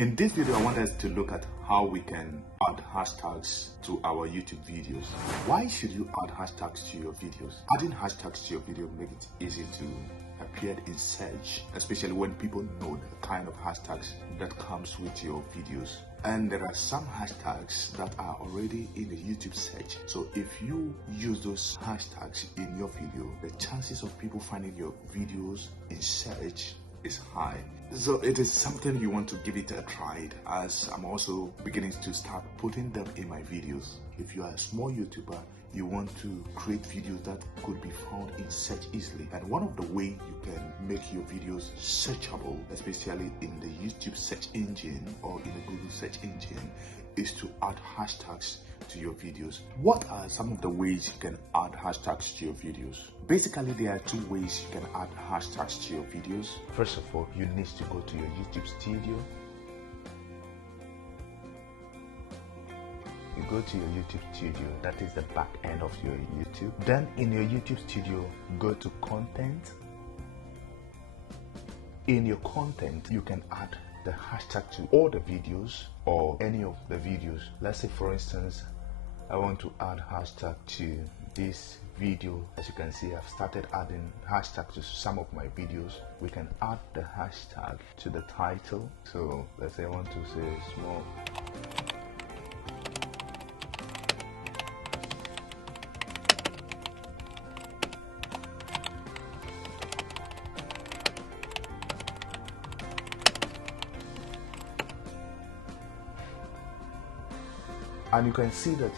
In this video, I want us to look at how we can add hashtags to our YouTube videos. Why should you add hashtags to your videos? Adding hashtags to your video makes it easy to appear in search, especially when people know the kind of hashtags that comes with your videos. And there are some hashtags that are already in the YouTube search. So if you use those hashtags in your video, the chances of people finding your videos in search is high. So it is something you want to give it a try, as I'm also beginning to start putting them in my videos. If you are a small YouTuber, you want to create videos that could be found in search easily, and one of the ways you can make your videos searchable, especially in the YouTube search engine or in the Google search engine, is to add hashtags to your videos. What are some of the ways you can add hashtags to your videos? Basically, there are two ways you can add hashtags to your videos. First of all, you need to go to your YouTube studio. You go to your YouTube studio, that is the back end of your YouTube. Then in your YouTube studio, go to content. In your content, you can add the hashtag to all the videos or any of the videos. Let's say, for instance, I want to add hashtag to this video. As you can see, I've started adding hashtag to some of my videos. We can add the hashtag to the title. So let's say I want to say small. And you can see that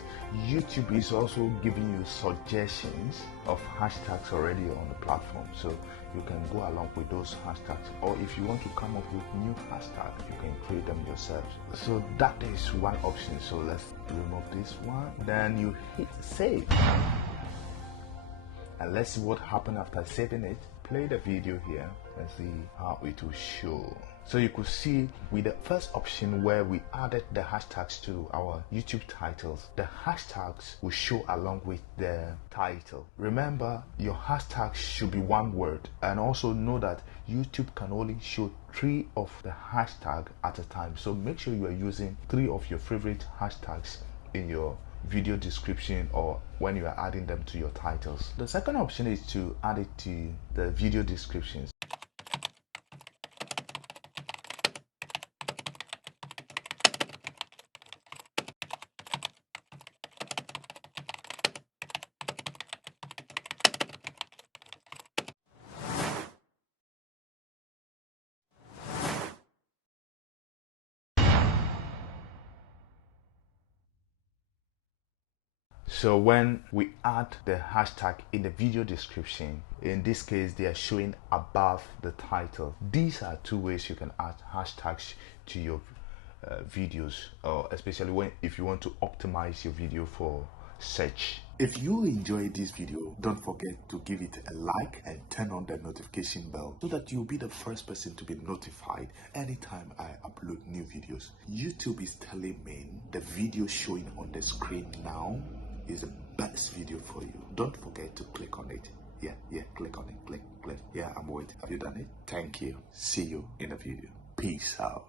YouTube is also giving you suggestions of hashtags already on the platform, so you can go along with those hashtags, or if you want to come up with new hashtags, you can create them yourself. So that is one option. So let's remove this one, then you hit save, and let's see what happened after saving it. Play the video here and see how it will show. So you could see with the first option where we added the hashtags to our YouTube titles, the hashtags will show along with the title. Remember, your hashtags should be one word, and also know that YouTube can only show 3 of the hashtag at a time. So make sure you are using 3 of your favorite hashtags in your video description or when you are adding them to your titles. The second option is to add it to the video descriptions. So when we add the hashtag in the video description, in this case they are showing above the title. These are 2 ways you can add hashtags to your videos, or especially if you want to optimize your video for search. If you enjoyed this video, don't forget to give it a like and turn on the notification bell so that you'll be the first person to be notified anytime I upload new videos. YouTube is telling me the video showing on the screen now is the best video for you. Don't forget to click on it. Yeah, click on it. Click. Yeah, I'm waiting. Have you done it? Thank you. See you in the video. Peace out.